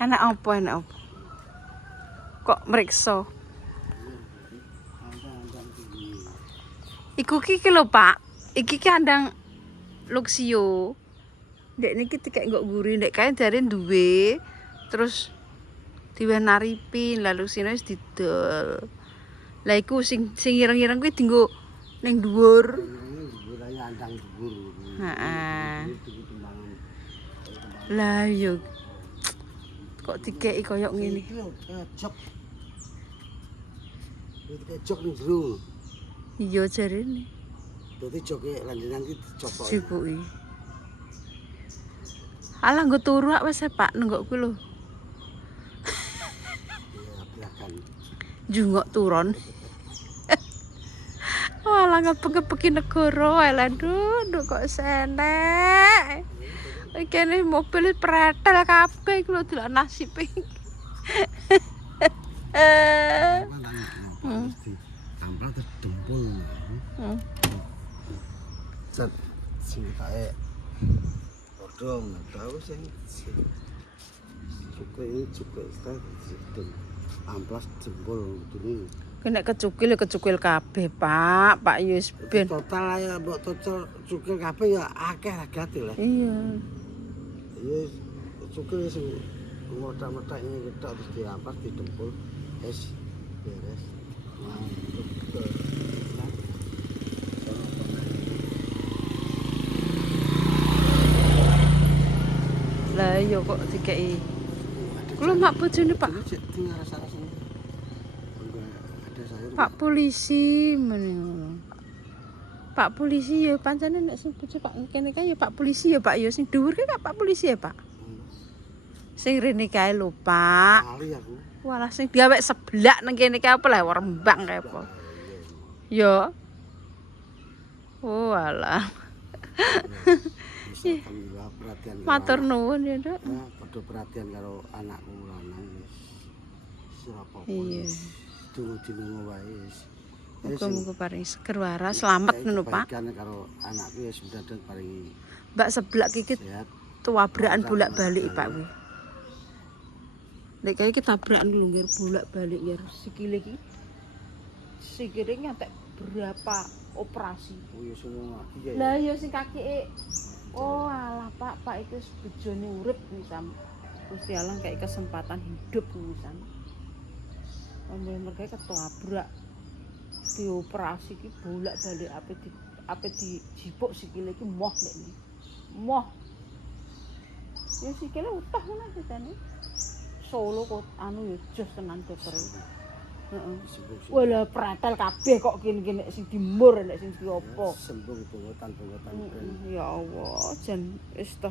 Enak apa enak apa? Kok mriksa? Iku ki lho, Pak. Iki ki andang Luxio. Ndek niki tikek nggo guri, ndek kae jare duwe. Terus diwenaripin, lalu Luxio wis didol. Lah iku sing ireng-ireng kuwi dienggo ning dhuwur. Dhuwur ae andang dhuwur. Heeh. Lah yo kok dikeki koyo ngene. Iki lho kecok. Iki kecok ning jero. Iya jarene. Dadi joke lanjenan iki dicopok. Dicukuki. Alah nggo turu wis Pak nenggok kuwi lho. Ya belakang. Jungok turon. Walah ngepek-ngepeki negara lha nduk kok senek. Kene mobil pretel kabeh iku lho delok nasibe. Tampal terdempul. Set sing kae. Odong tahu sing cukup stay amplas jempol dene. Nek kecukil kabeh, Pak. Pak yo wis ben. Total ae mbok total cukil kabeh ya akeh lagate lah. Iya. Ya cukil sing motak-motak ini ketok terus diampas didempul. Wis beres. Lah iya kok dikeki. Kulo mak bojone, Pak. Pak polisi meneh. Pak polisi ya pancene nek sing bojo Pak kene kae ya Pak polisi ya Pak ya sing dhuwur ki Pak polisi ya Pak. Sing rene kae lho Pak. Kali aku. Walah sing gawe seblak nang kene kae apa lah Rembang kae apa. Ya. Oh alah. Alhamdulillah perhatian. Matur nuwun ya, Nduk. Ya, padha perhatian karo anakku lanang wis. Siapa Iya. Tunggu dinungo wae wis. Muga-muga paring seger waras, selamat ngono, Pak. Kebaikan karo anakku ya sebenarnya paringi Mbak seblak iki sehat. tabrakan bolak-balik, Pak kuwi. Nek kaya kita tabrakan lho ngger bolak-balik ya sikile iki. Sikile ngantek berapa operasi. Oh ya semua lagi ya. Lah ya sing kakike. Oh alah Pak, Pak itu bojone urip misam. Gusti Allah kayak kesempatan hidup misam. Mereka ketabrak dioperasi ki bolak-balik ape dijipuk sikile iki moh nek iki. Moh. Ya sikile utah ngono jane. Solo kok anu ya jos tenan dokter. Heeh. Wala pretel kabeh kok kene-kene sing dimur nek sing diopo. Sembung bungotan-bungotan. Ya Allah, jan wis toh.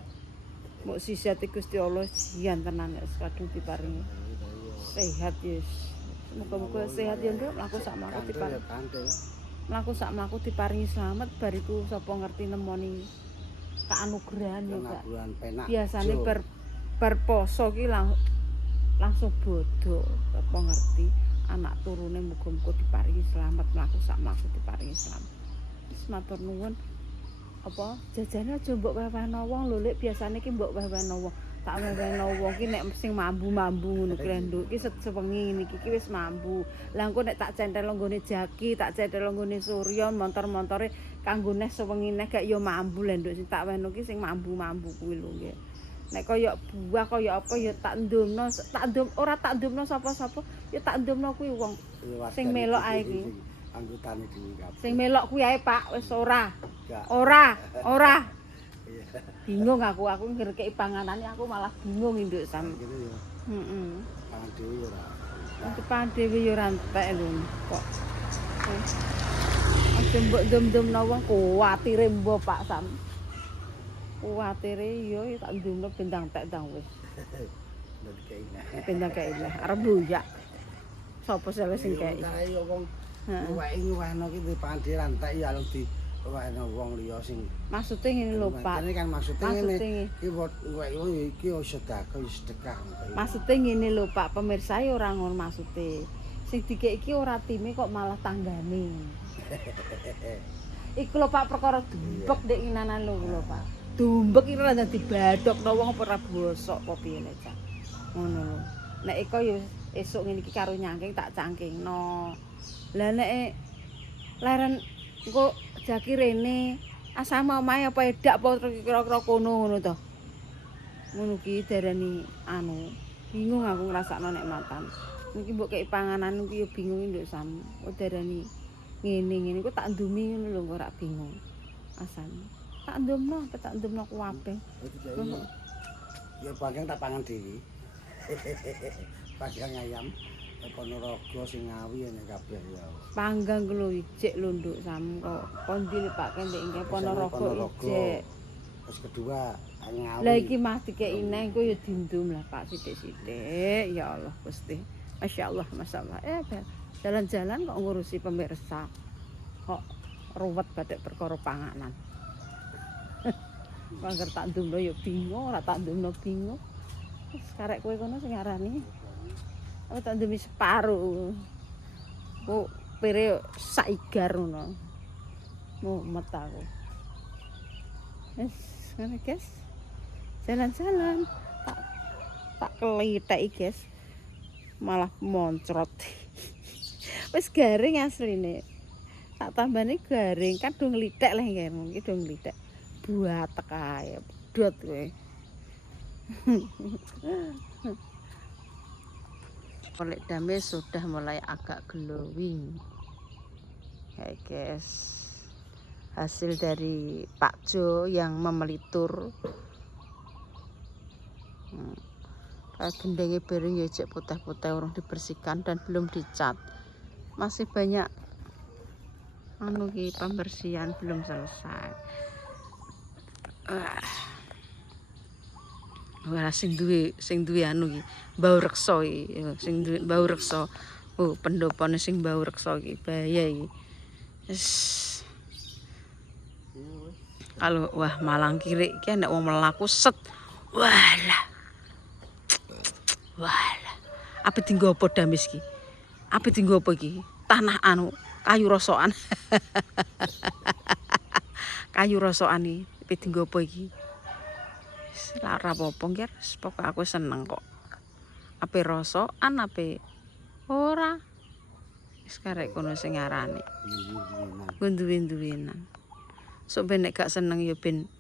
Mok sisate Gusti Allah jian tenan nek kadung diparingi sehat yes. Muga-muga sehat ya Nduk, mlaku sak mlaku diparingi. Mlaku sak mlaku diparingi slamet bariku sapa ngerti nemoni kaanugerahan ya Kak. Biasane bar poso ki langsung bodo apa ngerti anak turune muga-muga diparingi slamet mlaku sak mlaku diparingi slamet. Wis matur nuwun. Apa jajane aja mbok wewehno wong lho Lek, biasane ki mbok wewehno wong. Tak wewehno wong ki nek sing mambu-mambu ngono kuwi Nduk. Ki sewengi niki ki wis mambu. Lah engko nek tak centel nggone Jaki, tak centel nggone Surya, montor-montore kanggo neh sewengi neh gak ya mambu lho Nduk. Sing tak wehno ki sing mambu-mambu kuwi lho nggih. Nek kaya buah kaya apa ya tak ndumno, ora tak ndumno sapa-sapa, ya tak ndumno kuwi wong sing melok ae ki. Anggotane dhewe kabeh. Sing melok kuwi ae Pak, wis ora. Ora. Bingung aku ngerkeki panganane aku malah bingung Nduk sam. Ngene ya. Heeh. Pangan dhewe ya ora. Depan dhewe ya ora entek lho kok. Aja mbok ndum-ndumno wong kuwatire mbok Pak Sam. Kuwatire ya tak ndumno bendang tek ndang wis. Bendang kae lah. Arep buyak. Sopo sing kei? Ya wong nyuwehno ki dipangan dhewe rantek ya alung di wewehno wong liya sing Maksude ngene lho Pak. Ini kan maksudnya ngene. Iki wong iki sedekah. Maksude ngene lho Pak, pemirsa ya ora ngono maksude. Sing dikek iki ora time kok malah tanggane. Iku lho Pak perkara dumbek ndek inanan lho Pak. Dumbek iki ora dadi badhokno wong apa ora bosok apa piye Cak. Ngono lho. Nek eko ya esuk ngene iki karo nyangking tak cangkingno. Lah nek leren engko jaki rene asama omahe apa edak apa kira-kira kono ngono to. Ngono ki darani anu, bingung aku ngrasakno nek matan. Iki mbok kei panganan iki ya bingung nduk Sam. Oh darani ngene kok tak ndumi ngono lho kok ora bingung. Asane. Tak ndumno kuwabe. Ya panggang tak pangan dhewe. Panggang ayam. Ponorogo sing ngawi nek kabeh ya. Panggang ku lho ijik lho nduk Sam kok kondi le Pak Kendek engke Ponorogo ijik. Terus kedua ngawi. Lah iki Mas dikeki neh engko ya dindum lah Pak sithik-sithik. Ya Allah Gusti. Masyaallah, masyaallah. Jalan-jalan kok ngurusi pemirsa. Kok ruwet badhe perkara panganan. Mangger tak ndumno ya bingung, ora tak ndumno bingung. Wis karek kowe kono sing ngarani. Aku tak ndumi separo. Kok pire saigar ngono. Mumet aku. Wis ngene guys. Jalan-jalan tak kelitheki guys. Malah moncrot. Wis garing asline. Tak tambane garing kan do nglithek leh kene iki do nglithek. Buatek ae, pedhot kowe. Kulit dame sudah mulai agak glowing. Hai guys. Hasil dari Pak Jo yang memelitur. Gendenge piring ya cek putih-putih urung dibersihkan dan belum dicat. Masih banyak anu ki pembersihan belum selesai. Wah sing duwe anu ki bau reksa iki, sing duwe bau reksa. Oh, pendopone sing bau reksa iki bahaya iki. Wis. Kalau wah malang kiri iki nek wong mlaku set. Walah. Apa tinggo apa damis ki? Apa tinggo apa ki? Tanah anu kayu rosokan. Kayu rosokan iki, apa tinggo apa iki? Lara apa nggih, pokoke aku seneng kok. Ape rosokan ape ora. Wis karek kono sing ngarani. Duwe-duwenan. Sok ben nek gak seneng ya ben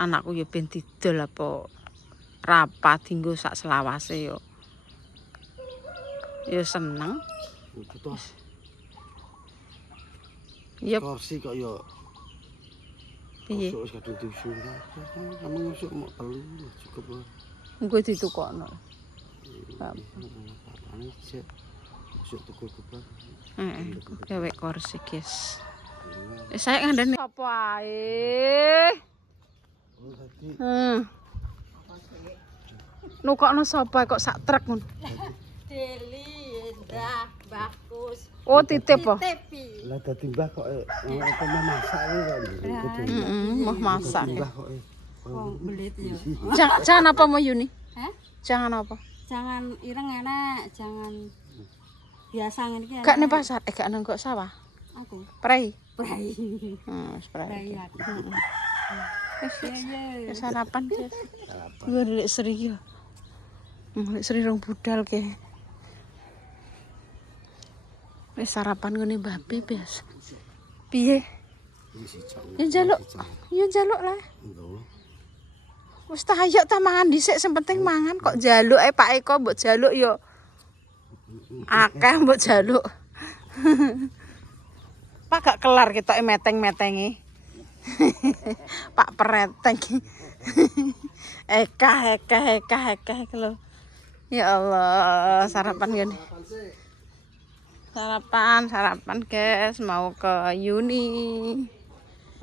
anakku ya ben didol apa rapat dinggo sak selawase ya. Ya seneng. Ya kursi kok ya piye? wis kadung diusul. Kamu usuk mok telu cukup lah. Engko ditukokno. Papane cek usuk tuku kebak. Gawe kursi, guys. Saya ngandani apa ae? Oh dadi Nukokno sapa kok sak truk ngono. Deli, Endah, bagus. Oh, titip apa? Tepi. lah dadi mbah kok apa masak iki kok. Mau masak. Mbah kok Oh, belit ya. Jangan apa mau Yuni? Hah? Jangan apa? Jangan ireng enak, jangan biasa ngene iki. Gak ning pasar, gak nang kok sawah. Aku. Prei. Prai. Wis prei. Prai aku. Iya, Wis sarapan, guys. Yo lek seri yo. Lek seri rong budal ke. Wis sarapan ngene babi biasa. Piye? Ya njaluk lah. Wis tak ayo ta mangan dhisik sing penting mangan kok njaluk Pak Eko mbok njaluk yo. Akeh mbok njaluk. Pak gak kelar ketoke meteng-metengi. Pak Pereteng. Eka lho. Ya Allah, sarapan gini. Sarapan guys, mau ke Yuni.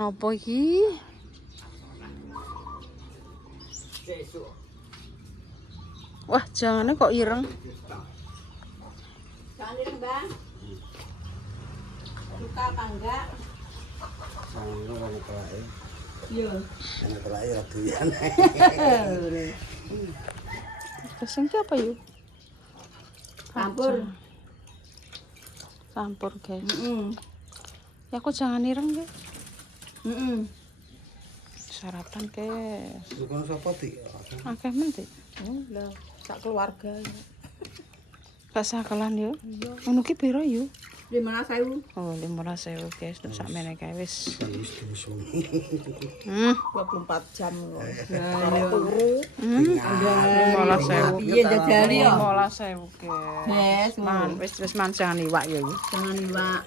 Apa iki? Wah, jangannya kok ireng. Jangan ireng, Bang. Buka apa enggak? Sanggo wong telake. Iya. Ana telake ra doyan. Terus iki apa yuk? Campur guys. Ya aku jangan ireng ya. Sarapan guys. Bukan sapa ti? Akeh men Dik. Oh, lho. sak keluarga. Gak sakalan yo. Ngono ki piro yo? 15.000. Oh, 15.000 guys, nek sakmene kae wis. 24 jam loh. Turu. 15.000. Piye jajali yo? 15.000 guys. Wes, Man, wis man jangan iwak ya. jangan iwak.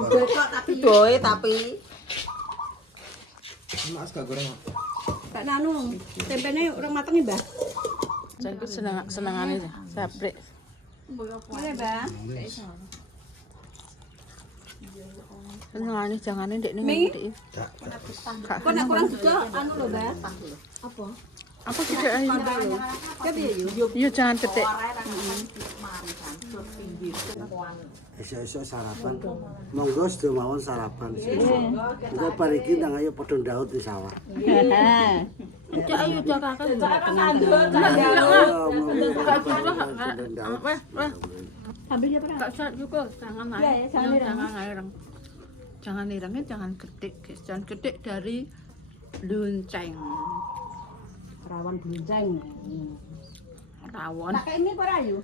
Betok tapi doe tapi Mas gak goreng. Kak Nanu, tempene urung mateng Mbah. Jan ku senengane sabrek. Iya, Mbah. Senengane jangane ndekne Mi? ngetik. Kok nek kurang juga anu lho, Mbah. Apa? Apa juga ayo? Ya piye yo? Yo jangan ketik. Esok-esok sarapan. Monggo sedaya mawon sarapan. Engko pariki nang ayo padha ndaut di sawah. Udah ayo udah kakak. Ambil ya, Pak. Gak usah juga jangan Iya, ya, jangan ireng. ireng. Jangan irengnya jangan gedik, guys. Jangan gedik dari lonceng. Rawan bonceng. Rawon. Tak kayak ini apa rayu?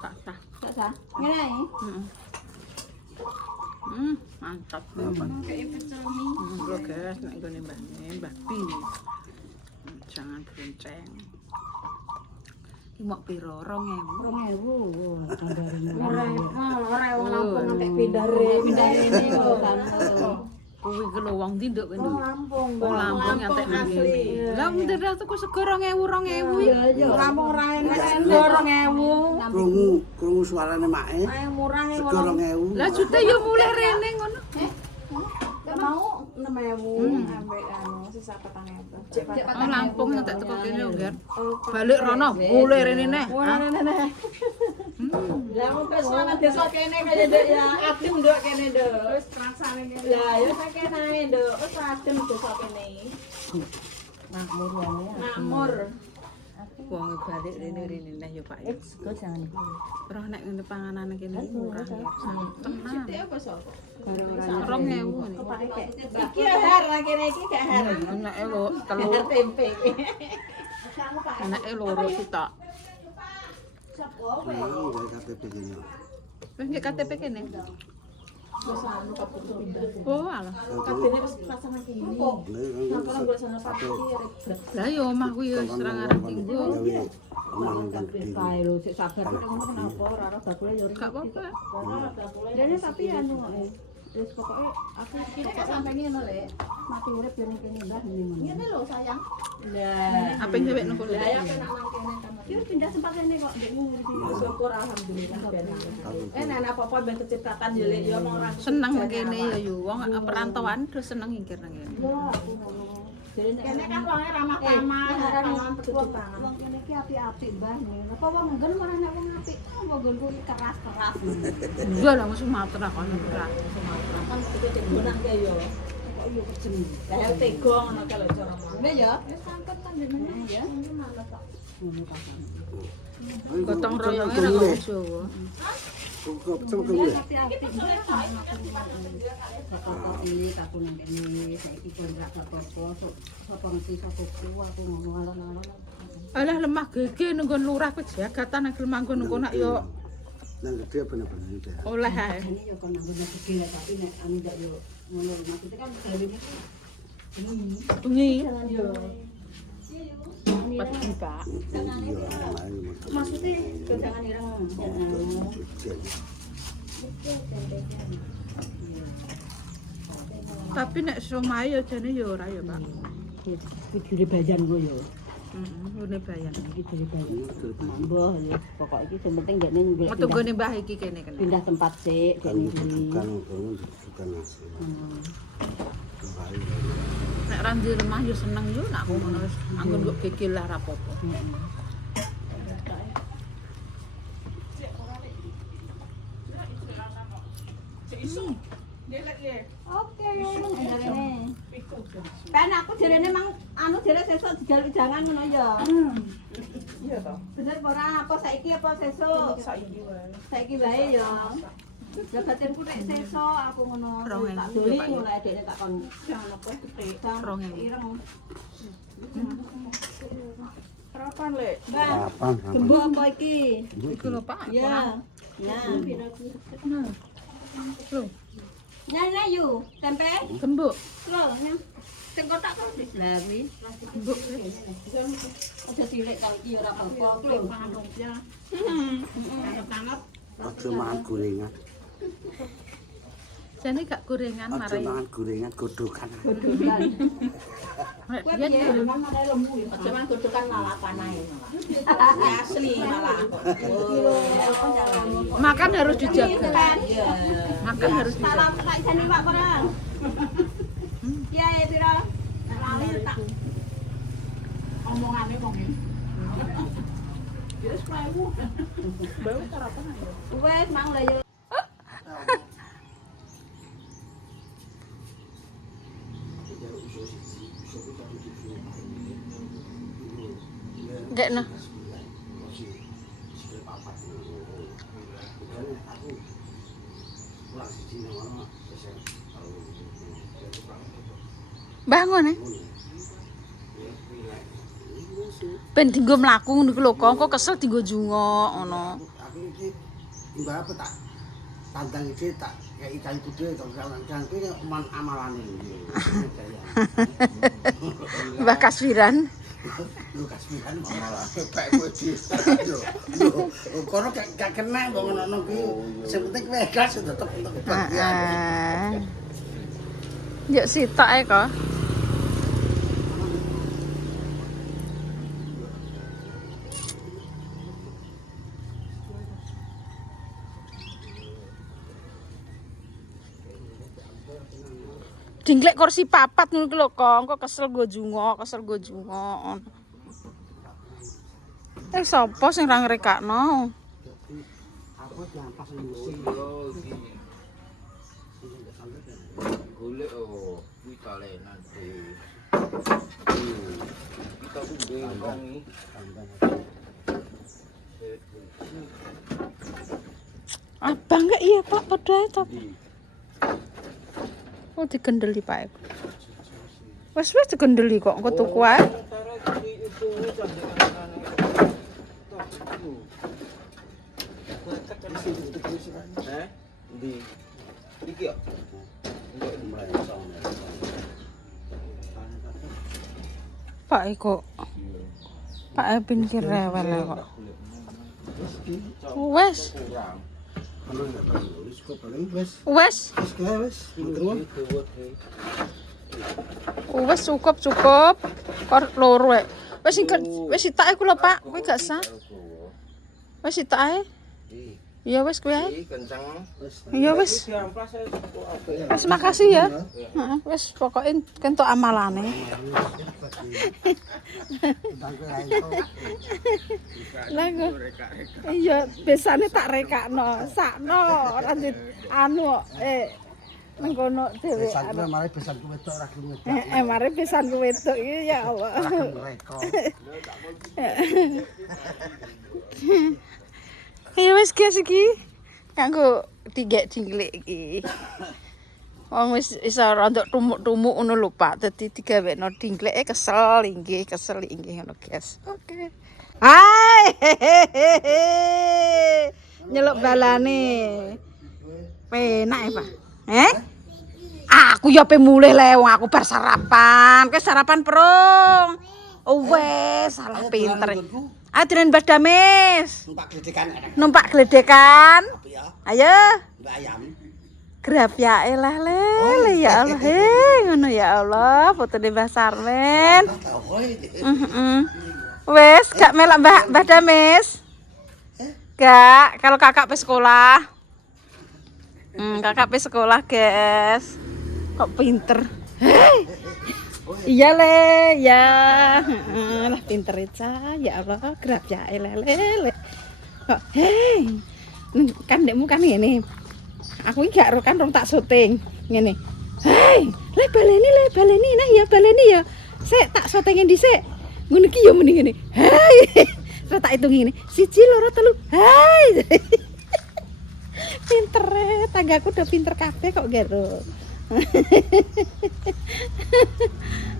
Tak sah. Tak sah. Ngene ae. Mantap. Kayak pecel mie. Lho guys, nek nggone Mbah Pi. Jangan lonceng. Ki mok piro? 2.000. 2.000. Kandare. ora wong Lampung sampe pindare Pindarene kok kan. Kuwi ki lho wong ndinduk kowe. Lampung. Wong Lampung nyantek asli. Lah ndek tuku sego 2.000 iki. Lampung ora enek 2.000. Krungu suarane make. Ae murah e Sego 2000. Lah jute yo mulih rene ngono. mau 6.000 ambek anu sisa 4.000. Oh Lampung nyantek teko kene yo, Ger. Balik rono mulih rene neh. Lah wong pesone desa kene kaya ndek ya adem nduk kene nduk. Wis rasane kene. Lah ya sakene ae nduk. Wis adem desa kene. Makmur wae. Makmur. Wong balik rene neh yo Pak. Sego jangan. Roh nek ngene panganan kene murah ya. Tenang. Apa sok? 2.000 nih. Iki har kene iki gak har. Enake lho telu. Har tempe. Enake loro sitok. Mang gawe KTP kene. Wis nggih KTP kene. Wis anu kaputu pindah. Oh alah. Kabene wis pasang kene. Napa nang sana pati ribet. Lah yo omah kuwi wis ora ngarep tinggo. Gawe omah ingkang gedhe. Kae lho sik sabar kok ngono kenapa ora ora bakule yo. Gak apa-apa. Dene tapi anu wis pokoke aku kira gak sampe ngene lho. Mati urip yo kene Mbah ngene. Ngene lho sayang. Lah, Apa yang dhewek nunggu Lah ya penak nang kene kamar. yo pindah tempat kene kok ndek ngurip iki. Syukur alhamdulillah ben. Nek apa-apa ben keciptakan yo lek yo mau ora. Seneng kene yo wong perantauan terus seneng ngikir nang kene. Yo aku ngono. Jadi nek Kene kan wonge ramah-tamah, ramah kecukupan. wong kene iki apik-apik Mbah. Apa wong nggen mana nek wong apik? Wong nggonku iki keras-keras. Iya lah mesti Sumatera kono berat. Kan itu gunang ke yo. Kok yo kejem. Lah tega ngono kalau cara mau. Ini ya. Wis sangkut kan jenenge ya. Ngono ta. Gotong royonge ra kok Jawa. Kok coba kene. Apik-apik. Bapak ini aku nang kene saiki kontrak bapak sapa ngerti sapa aku ngono alon-alon. Alah lemah gege nunggu lurah ku jagatan nang manggon nunggu nak yo Nang gedhe bener-bener iki. oleh ae. Ini yo kon nang gede tapi nek anu ndak yo ngono maksudnya kan gawe ini. Bengi Jangan yo. pagi Pak. Maksudnya jangan ireng. Tapi nek somae yo jane yo ora yo Pak. Iki bajan gue yo. Ngene bayan. Iki jere bajan. Mbah yo pokok iki sing penting dekne golek Metu gone Mbah iki kene kene. pindah tempat sik kene iki. Bukan nasi. Nek ra di rumah yo seneng yo nak aku ngono wis anggon kok gegel lah ra apa-apa. Oke, jarene. Kan aku jarene mang anu jare sesuk dijaluk jangan ngono ya. Iya toh. Bener ora apa saiki apa sesuk? Saiki wae. Saiki wae ya. Ya batinku nek sesuk aku ngono. Rong Tak ewu, doli Pak. ngono ae dekne tak kon jangan apa gede. Rong ewu. Ireng. Sarapan, Le. Sarapan. Gembok apa iki? Iku lho Pak. Ya. Nah. Nah, yuk, tempe. Gembuk. Lho, yang sing kotak kok wis lah kuwi. Gembuk. Aja cilik kali iki ora apa-apa, lho. Pangan lumpia. Tanggap. Aja mangan gorengan. Jane gak gorengan Aja marai. mangan gorengan godokan. Godokan. Nek Kuwi biyen piye? dulu. Kan ada lembu ya. Aja man kudukan malah panahe malah. Asli malah. Makan harus dijaga. Iya. Makan harus dijaga. Salam tak jane Pak Korang. Iya, ya pira? Lali tak Omongane wong iki. Wis klewu. Baru sarapan aja. wes mang lah yo. Gekno. Bangun ben dienggo mlaku ngono iku lho kok kesel dienggo jungok ngono. Aku iki mbak apa tak tandang iki tak kayak ikan gede kok kan kuwi man amalane. Mbah Kaswiran. Lu kasmihan amalane pek kowe desa lho. Kono gak kena kok ngono kuwi. Sing penting kowe gas tetep untuk kebahagiaan. Heeh. Yuk sitok ae kok. Dingklek kursi papat ngono lho kok kesel go jungok, sapa sing ra ngrekakno? Aku nyampas musi. Golek kuwi talenan sih. Kita ku bengong iki. Abang enggak iya Pak padha to. Oh digendeli Pak. Wes digendeli kok engko tuku ae. Ndi? Iki ya. Pak kok. Pak pinggir rewel kok. Wes. Kalau enggak tahu wis kok paling wis. Wes. Wis kae wis. Terus Wes cukup. Kor loro ae. Wes sitak iku lho Pak, kowe gak sah. Wes sitak ae. Iya wes kowe ae. Kenceng. Iya wes. Diamplas ae kok apik. Wes makasih ya. Heeh, wes pokoke kentuk amalane. Lah kok. Iya, besane tak rekakno, sakno lanjut anu mengkono dhewe. besan kuwi mari besan kuwi wedok ra gelem ngedek. Mari besanku wedok iki ya Allah. Mereka. Iya wis guys iki. Kanggo digek dingklek iki. Wong wis iso rada tumuk-tumuk ngono lho Pak. Dadi digawekno dingkleke kesel inggih ngono guys. Oke. Hai. Nyeluk balane. Penak ya Pak. Aku ya pe mulih le wong aku bar sarapan. Kowe sarapan perung. Oh wes salah pinter. Ayo diren Mbah Damis. Numpak gledekan enak. Numpak gledekan. Ya, Ayo. Mbak Ayam. Grab ya elah lele ya Allah. Ngono ya Allah, fotone Mbah Sarmen. Wes gak melak Mbah Damis. Gak, kalau kakak pe sekolah. Kakak pe sekolah, guys. Kok pinter. Iya le, ya. Lah pinter Ica, ya Allah, grab ya lele. Kok kan dekmu kan ngene. Aku iki gak kan rong tak syuting ngene. Hei, le baleni nah ya baleni ya. Sik tak syutingin dhisik. Ngono iki ya mending ngene. Hei. Terus tak hitung ngene. 1 2 3. Hei. Pinter tanggaku udah pinter kabeh kok gero.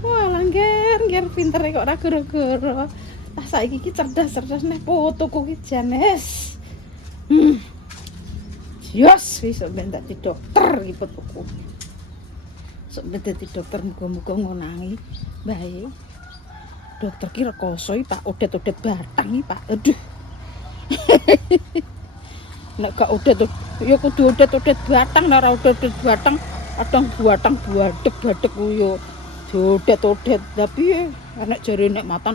Wah, langger pinter kok ora goro-goro. Ah saiki iki cerdas-cerdas nek putuku ki Janes. Yes, wis ben dadi dokter iki putuku. Sok ben dadi dokter muga-muga ngonangi bae. Dokter ki rekoso iki Pak, udet-udet batang iki Pak. Aduh. Nek gak udet ya kudu udet-udet batang, nek ora udet-udet batang, adang batang badek-badek ku yo udet-udet. Tapi enek jare nek matan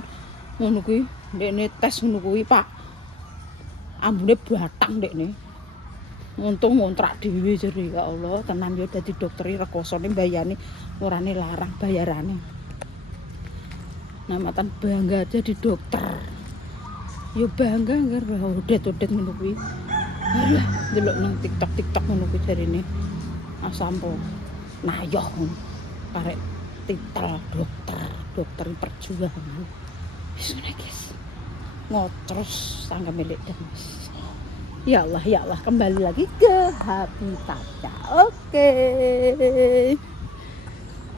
ngono kuwi, ndekne tes ngono kuwi Pak. Ambune batang ndekne. Untung ngontrak dhewe jare ya Allah, tenan yo dadi dokter iki rekosone mbayane orane larang bayarane. Namatan bangga jadi dokter. Yo bangga karo udet-udet ngono kuwi. Alah, delok nang TikTok ngono kuwi jarine. Asampo nayoh karek titel dokter perjuangan. Wis ngene guys. Ngotros tangga milik Damas. Ya Allah, kembali lagi ke Habitatnya. Oke.